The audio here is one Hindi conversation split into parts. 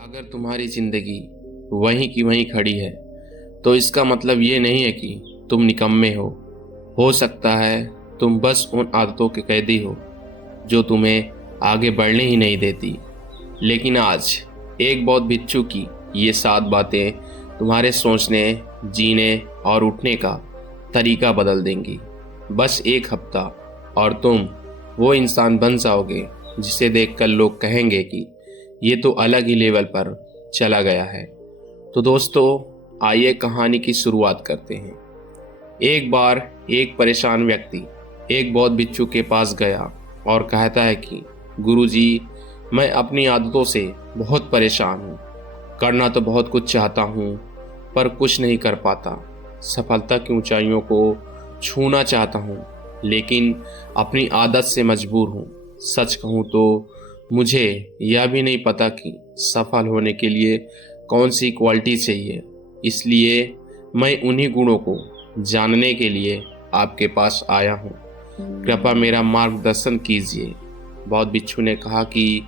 अगर तुम्हारी जिंदगी वहीं की वहीं खड़ी है तो इसका मतलब ये नहीं है कि तुम निकम्मे हो सकता है तुम बस उन आदतों के कैदी हो जो तुम्हें आगे बढ़ने ही नहीं देती। लेकिन आज एक बहुत बिच्छू की ये 7 बातें तुम्हारे सोचने, जीने और उठने का तरीका बदल देंगी। बस एक हफ्ता और तुम वो इंसान बन जाओगे जिसे देखकर लोग कहेंगे कि ये तो अलग ही लेवल पर चला गया है। तो दोस्तों, आइए कहानी की शुरुआत करते हैं। एक बार एक परेशान व्यक्ति एक बहुत बिच्छू के पास गया और कहता है कि गुरुजी, मैं अपनी आदतों से बहुत परेशान हूँ। करना तो बहुत कुछ चाहता हूँ पर कुछ नहीं कर पाता। सफलता की ऊंचाइयों को छूना चाहता हूँ लेकिन अपनी आदत से मजबूर हूँ। सच कहूँ तो मुझे यह भी नहीं पता कि सफल होने के लिए कौन सी क्वालिटी चाहिए। इसलिए मैं उन्हीं गुणों को जानने के लिए आपके पास आया हूँ। कृपया मेरा मार्गदर्शन कीजिए। बहुत बिच्छू ने कहा कि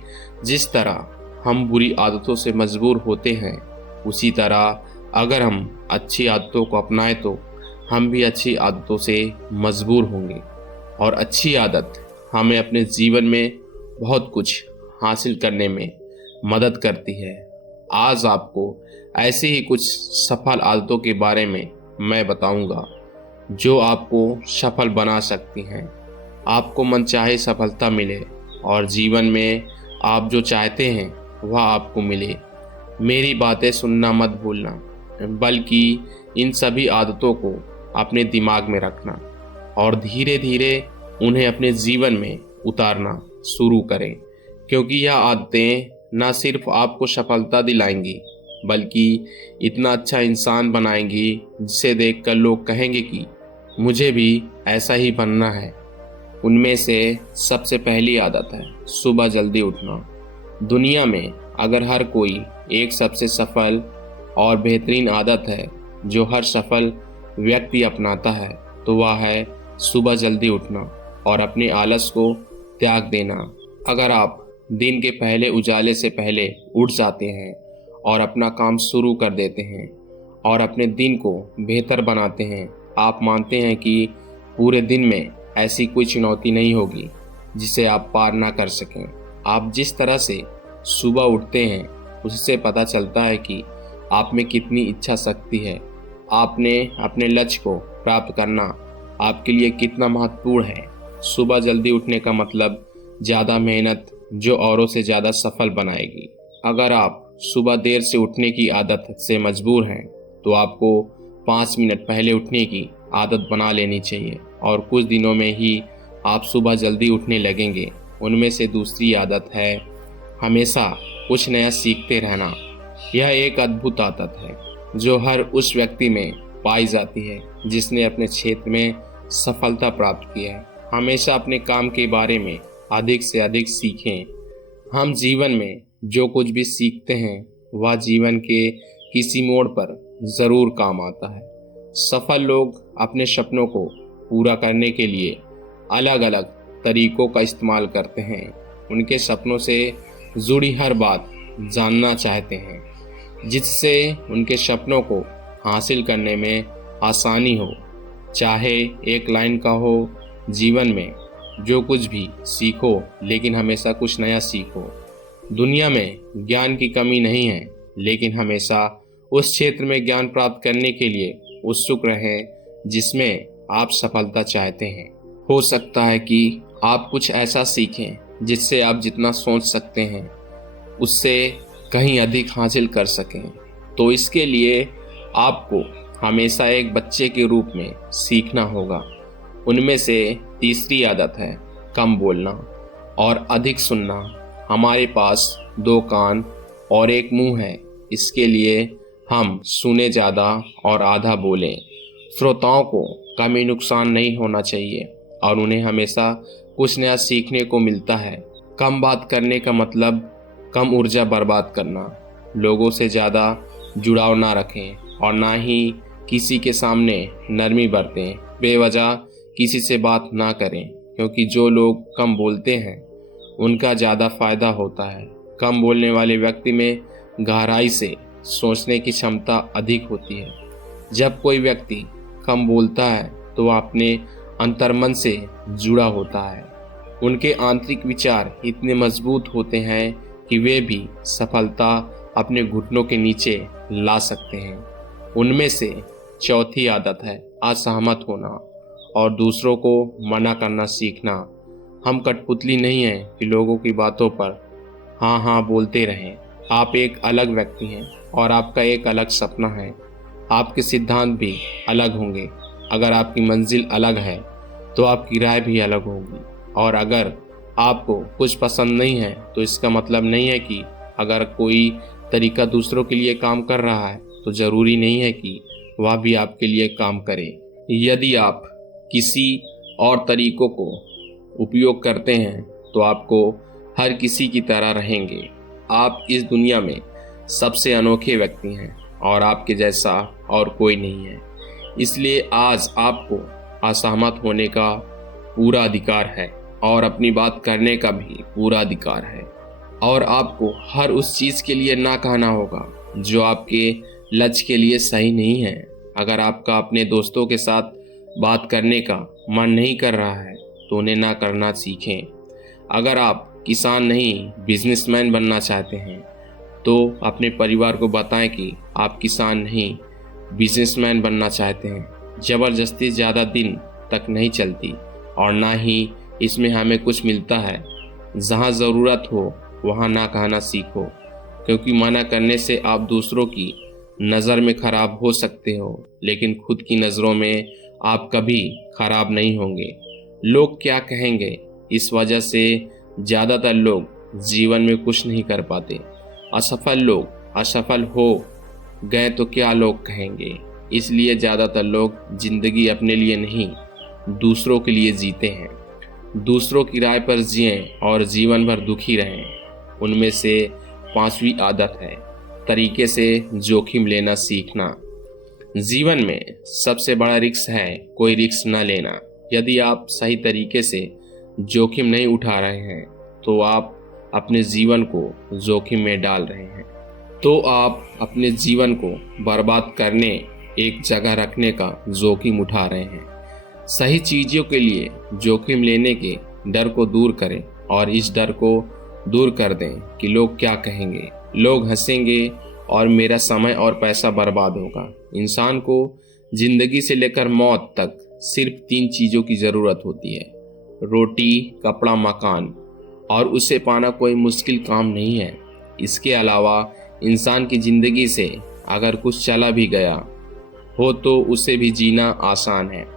जिस तरह हम बुरी आदतों से मजबूर होते हैं, उसी तरह अगर हम अच्छी आदतों को अपनाएं तो हम भी अच्छी आदतों से मजबूर होंगे। और अच्छी आदत हमें अपने जीवन में बहुत कुछ हासिल करने में मदद करती है। आज आपको ऐसी ही कुछ सफल आदतों के बारे में मैं बताऊंगा जो आपको सफल बना सकती हैं। आपको मनचाही सफलता मिले और जीवन में आप जो चाहते हैं वह आपको मिले। मेरी बातें सुनना मत भूलना, बल्कि इन सभी आदतों को अपने दिमाग में रखना और धीरे धीरे उन्हें अपने जीवन में उतारना शुरू करें, क्योंकि यह आदतें न सिर्फ आपको सफलता दिलाएंगी बल्कि इतना अच्छा इंसान बनाएंगी जिसे देखकर लोग कहेंगे कि मुझे भी ऐसा ही बनना है। उनमें से सबसे पहली आदत है सुबह जल्दी उठना। दुनिया में अगर हर कोई एक सबसे सफल और बेहतरीन आदत है जो हर सफल व्यक्ति अपनाता है तो वह है सुबह जल्दी उठना और अपने आलस को त्याग देना। अगर आप दिन के पहले उजाले से पहले उठ जाते हैं और अपना काम शुरू कर देते हैं और अपने दिन को बेहतर बनाते हैं, आप मानते हैं कि पूरे दिन में ऐसी कोई चुनौती नहीं होगी जिसे आप पार ना कर सकें। आप जिस तरह से सुबह उठते हैं उससे पता चलता है कि आप में कितनी इच्छा शक्ति है। आपने अपने लक्ष्य को प्राप्त करना आपके लिए कितना महत्वपूर्ण है। सुबह जल्दी उठने का मतलब ज़्यादा मेहनत जो औरों से ज़्यादा सफल बनाएगी। अगर आप सुबह देर से उठने की आदत से मजबूर हैं तो आपको 5 मिनट पहले उठने की आदत बना लेनी चाहिए और कुछ दिनों में ही आप सुबह जल्दी उठने लगेंगे। उनमें से दूसरी आदत है हमेशा कुछ नया सीखते रहना। यह एक अद्भुत आदत है जो हर उस व्यक्ति में पाई जाती है जिसने अपने क्षेत्र में सफलता प्राप्त की है। हमेशा अपने काम के बारे में अधिक से अधिक सीखें। हम जीवन में जो कुछ भी सीखते हैं वह जीवन के किसी मोड़ पर ज़रूर काम आता है। सफल लोग अपने सपनों को पूरा करने के लिए अलग अलग तरीकों का इस्तेमाल करते हैं। उनके सपनों से जुड़ी हर बात जानना चाहते हैं जिससे उनके सपनों को हासिल करने में आसानी हो। चाहे एक लाइन का हो, जीवन में जो कुछ भी सीखो लेकिन हमेशा कुछ नया सीखो। दुनिया में ज्ञान की कमी नहीं है, लेकिन हमेशा उस क्षेत्र में ज्ञान प्राप्त करने के लिए उत्सुक रहें जिसमें आप सफलता चाहते हैं। हो सकता है कि आप कुछ ऐसा सीखें जिससे आप जितना सोच सकते हैं उससे कहीं अधिक हासिल कर सकें। तो इसके लिए आपको हमेशा एक बच्चे के रूप में सीखना होगा। उनमें से तीसरी आदत है कम बोलना और अधिक सुनना। हमारे पास 2 कान और एक मुंह है, इसके लिए हम सुने ज़्यादा और आधा बोलें। श्रोताओं को कमी नुकसान नहीं होना चाहिए और उन्हें हमेशा कुछ नया सीखने को मिलता है। कम बात करने का मतलब कम ऊर्जा बर्बाद करना। लोगों से ज़्यादा जुड़ाव ना रखें और ना ही किसी के सामने नरमी बरतें। बेवजह किसी से बात ना करें, क्योंकि जो लोग कम बोलते हैं उनका ज़्यादा फायदा होता है। कम बोलने वाले व्यक्ति में गहराई से सोचने की क्षमता अधिक होती है। जब कोई व्यक्ति कम बोलता है तो वह अपने अंतर्मन से जुड़ा होता है। उनके आंतरिक विचार इतने मजबूत होते हैं कि वे भी सफलता अपने घुटनों के नीचे ला सकते हैं। उनमें से चौथी आदत है असहमत होना और दूसरों को मना करना सीखना। हम कठपुतली नहीं हैं कि लोगों की बातों पर हाँ हाँ बोलते रहें। आप एक अलग व्यक्ति हैं और आपका एक अलग सपना है। आपके सिद्धांत भी अलग होंगे। अगर आपकी मंजिल अलग है तो आपकी राय भी अलग होगी। और अगर आपको कुछ पसंद नहीं है तो इसका मतलब नहीं है कि अगर कोई तरीका दूसरों के लिए काम कर रहा है तो ज़रूरी नहीं है कि वह भी आपके लिए काम करे। यदि आप किसी और तरीकों को उपयोग करते हैं तो आपको हर किसी की तरह रहेंगे। आप इस दुनिया में सबसे अनोखे व्यक्ति हैं और आपके जैसा और कोई नहीं है। इसलिए आज आपको असहमत होने का पूरा अधिकार है और अपनी बात करने का भी पूरा अधिकार है। और आपको हर उस चीज़ के लिए ना कहना होगा जो आपके लक्ष्य के लिए सही नहीं है। अगर आपका अपने दोस्तों के साथ बात करने का मन नहीं कर रहा है तो उन्हें ना करना सीखें। अगर आप किसान नहीं बिजनेसमैन बनना चाहते हैं तो अपने परिवार को बताएं कि आप किसान नहीं बिजनेसमैन बनना चाहते हैं। ज़बरदस्ती ज़्यादा दिन तक नहीं चलती और ना ही इसमें हमें कुछ मिलता है। जहाँ ज़रूरत हो वहाँ ना कहना सीखो, क्योंकि मना करने से आप दूसरों की नज़र में ख़राब हो सकते हो लेकिन खुद की नज़रों में आप कभी ख़राब नहीं होंगे। लोग क्या कहेंगे, इस वजह से ज़्यादातर लोग जीवन में कुछ नहीं कर पाते। असफल लोग असफल हो गए तो क्या लोग कहेंगे, इसलिए ज़्यादातर लोग ज़िंदगी अपने लिए नहीं दूसरों के लिए जीते हैं। दूसरों की राय पर जिएं और जीवन भर दुखी रहें। उनमें से पांचवी आदत है तरीके से जोखिम लेना सीखना। जीवन में सबसे बड़ा रिस्क है कोई रिस्क न लेना। यदि आप सही तरीके से जोखिम नहीं उठा रहे हैं तो आप अपने जीवन को जोखिम में डाल रहे हैं। तो आप अपने जीवन को बर्बाद करने एक जगह रखने का जोखिम उठा रहे हैं। सही चीज़ों के लिए जोखिम लेने के डर को दूर करें और इस डर को दूर कर दें कि लोग क्या कहेंगे, लोग हंसेंगे और मेरा समय और पैसा बर्बाद होगा। इंसान को जिंदगी से लेकर मौत तक सिर्फ 3 चीज़ों की ज़रूरत होती है, रोटी, कपड़ा, मकान, और उसे पाना कोई मुश्किल काम नहीं है। इसके अलावा इंसान की ज़िंदगी से अगर कुछ चला भी गया हो तो उसे भी जीना आसान है।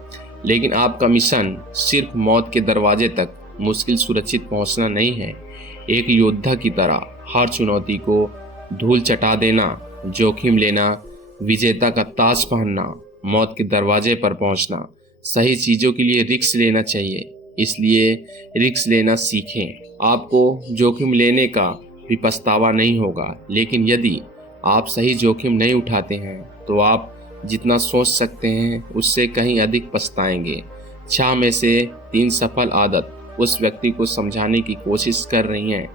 लेकिन आपका मिशन सिर्फ मौत के दरवाजे तक मुश्किल सुरक्षित पहुंचना नहीं है। एक योद्धा की तरह हर चुनौती को धूल चटा देना, जोखिम लेना, विजेता का ताज पहनना, मौत के दरवाजे पर पहुंचना। सही चीज़ों के लिए रिस्क लेना चाहिए, इसलिए रिस्क लेना सीखें। आपको जोखिम लेने का भी पछतावा नहीं होगा, लेकिन यदि आप सही जोखिम नहीं उठाते हैं तो आप जितना सोच सकते हैं उससे कहीं अधिक पछताएंगे। 6 में से 3 सफल आदत उस व्यक्ति को समझाने की कोशिश कर रही हैं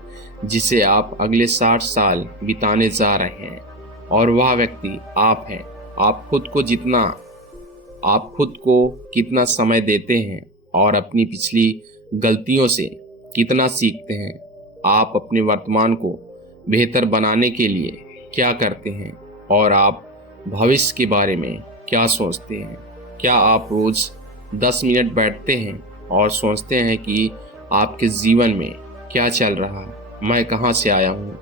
जिसे आप अगले 60 साल बिताने जा रहे हैं, और वह व्यक्ति आप हैं। आप खुद को कितना समय देते हैं और अपनी पिछली गलतियों से कितना सीखते हैं। आप अपने वर्तमान को बेहतर बनाने के लिए क्या करते हैं और आप भविष्य के बारे में क्या सोचते हैं। क्या आप रोज़ 10 मिनट बैठते हैं और सोचते हैं कि आपके जीवन में क्या चल रहा है, मैं कहाँ से आया हूँ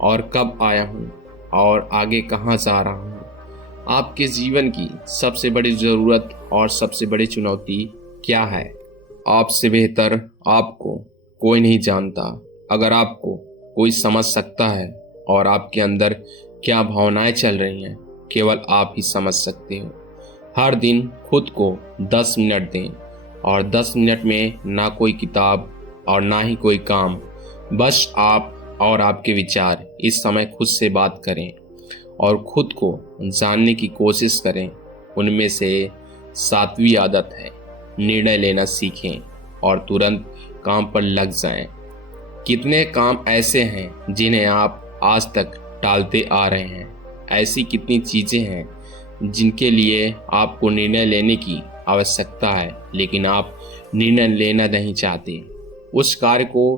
और कब आया हूँ और आगे कहाँ जा रहा हूँ। आपके जीवन की सबसे बड़ी ज़रूरत और सबसे बड़ी चुनौती क्या है। आपसे बेहतर आपको कोई नहीं जानता। अगर आपको कोई समझ सकता है और आपके अंदर क्या भावनाएं चल रही हैं, केवल आप ही समझ सकते हो। हर दिन खुद को 10 मिनट दें और 10 मिनट में ना कोई किताब और ना ही कोई काम, बस आप और आपके विचार। इस समय खुद से बात करें और खुद को जानने की कोशिश करें। उनमें से 7वीं आदत है निर्णय लेना सीखें और तुरंत काम पर लग जाएं। कितने काम ऐसे हैं जिन्हें आप आज तक टालते आ रहे हैं। ऐसी कितनी चीज़ें हैं जिनके लिए आपको निर्णय लेने की आवश्यकता है, लेकिन आप निर्णय लेना नहीं चाहते। उस कार्य को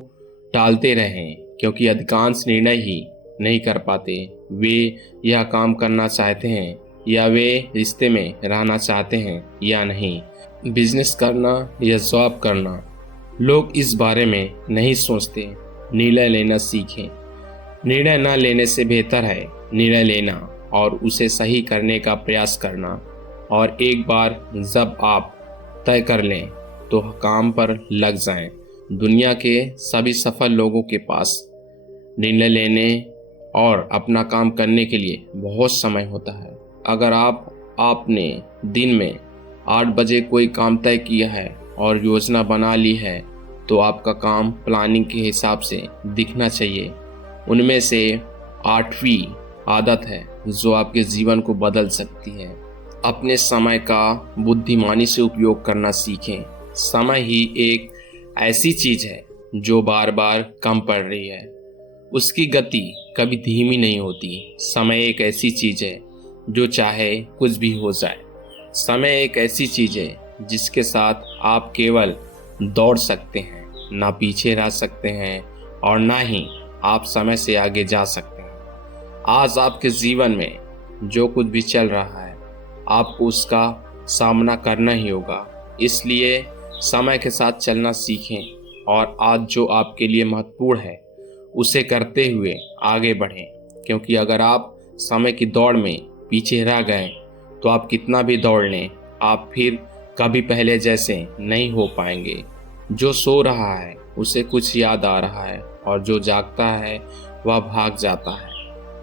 टालते रहें, क्योंकि अधिकांश निर्णय ही नहीं कर पाते। वे यह काम करना चाहते हैं या वे रिश्ते में रहना चाहते हैं या नहीं, बिजनेस करना या जॉब करना। लोग इस बारे में नहीं सोचते। निर्णय लेना सीखें। निर्णय न लेने से बेहतर है निर्णय लेना और उसे सही करने का प्रयास करना। और एक बार जब आप तय कर लें तो काम पर लग जाएं। दुनिया के सभी सफल लोगों के पास निर्णय लेने और अपना काम करने के लिए बहुत समय होता है। अगर आपने दिन में 8 बजे कोई काम तय किया है और योजना बना ली है, तो आपका काम प्लानिंग के हिसाब से दिखना चाहिए। उनमें से 8वीं आदत है जो आपके जीवन को बदल सकती है। अपने समय का बुद्धिमानी से उपयोग करना सीखें। समय ही एक ऐसी चीज है जो बार बार कम पड़ रही है। उसकी गति कभी धीमी नहीं होती। समय एक ऐसी चीज है जो चाहे कुछ भी हो जाए। समय एक ऐसी चीज है जिसके साथ आप केवल दौड़ सकते हैं, ना पीछे रह सकते हैं और ना ही आप समय से आगे जा सकते हैं। आज आपके जीवन में जो कुछ भी चल रहा है, आपको उसका सामना करना ही होगा। इसलिए समय के साथ चलना सीखें और आज जो आपके लिए महत्वपूर्ण है उसे करते हुए आगे बढ़ें। क्योंकि अगर आप समय की दौड़ में पीछे रह गए तो आप कितना भी दौड़ लें, आप फिर कभी पहले जैसे नहीं हो पाएंगे। जो सो रहा है उसे कुछ याद आ रहा है और जो जागता है वह भाग जाता है।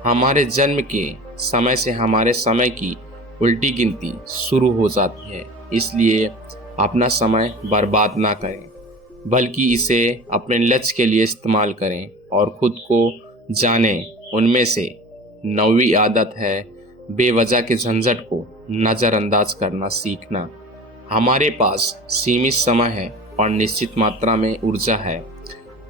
हमारे जन्म के समय से हमारे समय की उल्टी गिनती शुरू हो जाती है। इसलिए अपना समय बर्बाद ना करें, बल्कि इसे अपने लक्ष्य के लिए इस्तेमाल करें और खुद को जानें। उनमें से 9वीं आदत है बेवजह के झंझट को नज़रअंदाज करना सीखना। हमारे पास सीमित समय है और निश्चित मात्रा में ऊर्जा है।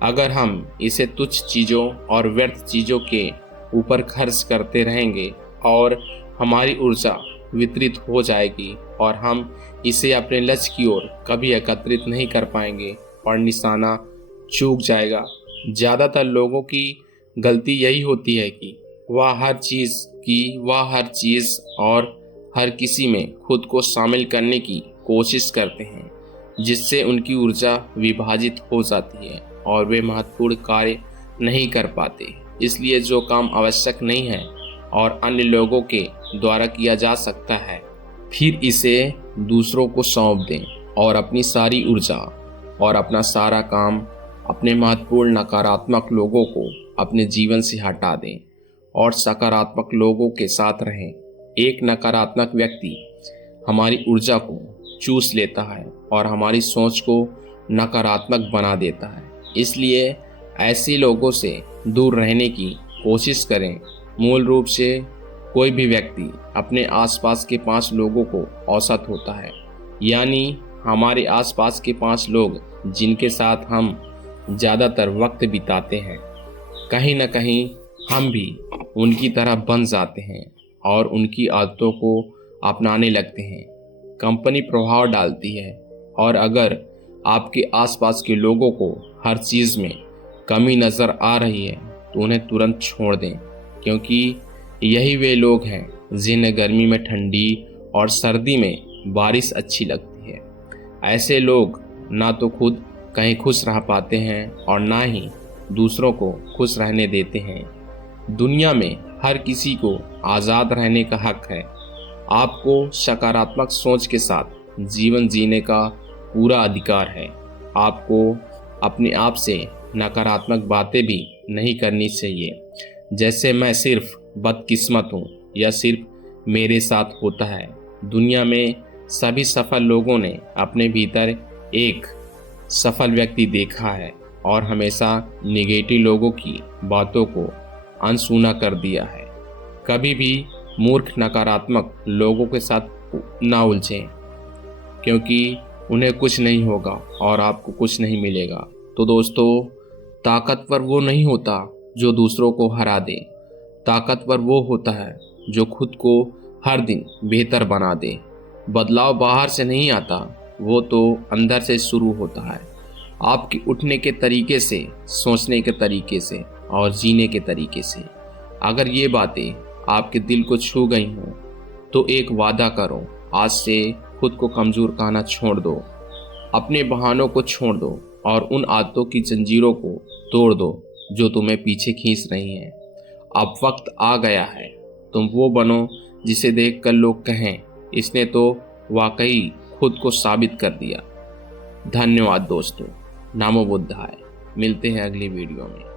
अगर हम इसे तुच्छ चीज़ों और व्यर्थ चीज़ों के ऊपर खर्च करते रहेंगे और हमारी ऊर्जा वितरित हो जाएगी और हम इसे अपने लक्ष्य की ओर कभी एकत्रित नहीं कर पाएंगे और निशाना चूक जाएगा। ज़्यादातर लोगों की गलती यही होती है कि वह हर चीज़ और हर किसी में खुद को शामिल करने की कोशिश करते हैं, जिससे उनकी ऊर्जा विभाजित हो जाती है और वे महत्वपूर्ण कार्य नहीं कर पाते। इसलिए जो काम आवश्यक नहीं है और अन्य लोगों के द्वारा किया जा सकता है, फिर इसे दूसरों को सौंप दें और अपनी सारी ऊर्जा और अपना सारा काम अपने महत्वपूर्ण नकारात्मक लोगों को अपने जीवन से हटा दें और सकारात्मक लोगों के साथ रहें। एक नकारात्मक व्यक्ति हमारी ऊर्जा को चूस लेता है और हमारी सोच को नकारात्मक बना देता है। इसलिए ऐसे लोगों से दूर रहने की कोशिश करें। मूल रूप से कोई भी व्यक्ति अपने आसपास के 5 लोगों को औसत होता है, यानी हमारे आसपास के 5 लोग जिनके साथ हम ज़्यादातर वक्त बिताते हैं। कहीं ना कहीं हम भी उनकी तरह बन जाते हैं और उनकी आदतों को अपनाने लगते हैं। कंपनी प्रभाव डालती है और अगर आपके आसपास के लोगों को हर चीज़ में कमी नज़र आ रही है तो उन्हें तुरंत छोड़ दें, क्योंकि यही वे लोग हैं जिन्हें गर्मी में ठंडी और सर्दी में बारिश अच्छी लगती है। ऐसे लोग ना तो खुद कहीं खुश रह पाते हैं और ना ही दूसरों को खुश रहने देते हैं। दुनिया में हर किसी को आज़ाद रहने का हक है। आपको सकारात्मक सोच के साथ जीवन जीने का पूरा अधिकार है। आपको अपने आप से नकारात्मक बातें भी नहीं करनी चाहिए, जैसे मैं सिर्फ बदकिस्मत हूँ या सिर्फ मेरे साथ होता है। दुनिया में सभी सफल लोगों ने अपने भीतर एक सफल व्यक्ति देखा है और हमेशा निगेटिव लोगों की बातों को अनसुना कर दिया है। कभी भी मूर्ख नकारात्मक लोगों के साथ ना उलझें, क्योंकि उन्हें कुछ नहीं होगा और आपको कुछ नहीं मिलेगा। तो दोस्तों, ताकतवर वो नहीं होता जो दूसरों को हरा दे, ताकतवर वो होता है जो खुद को हर दिन बेहतर बना दे। बदलाव बाहर से नहीं आता, वो तो अंदर से शुरू होता है। आपके उठने के तरीके से, सोचने के तरीके से और जीने के तरीके से। अगर ये बातें आपके दिल को छू गई हों तो एक वादा करो, आज से खुद को कमज़ोर कहना छोड़ दो। अपने बहानों को छोड़ दो और उन आदतों की जंजीरों को तोड़ दो जो तुम्हें पीछे खींच रही हैं। अब वक्त आ गया है, तुम वो बनो जिसे देखकर लोग कहें, इसने तो वाकई खुद को साबित कर दिया। धन्यवाद दोस्तों। नमो बुद्धाय। मिलते हैं अगली वीडियो में।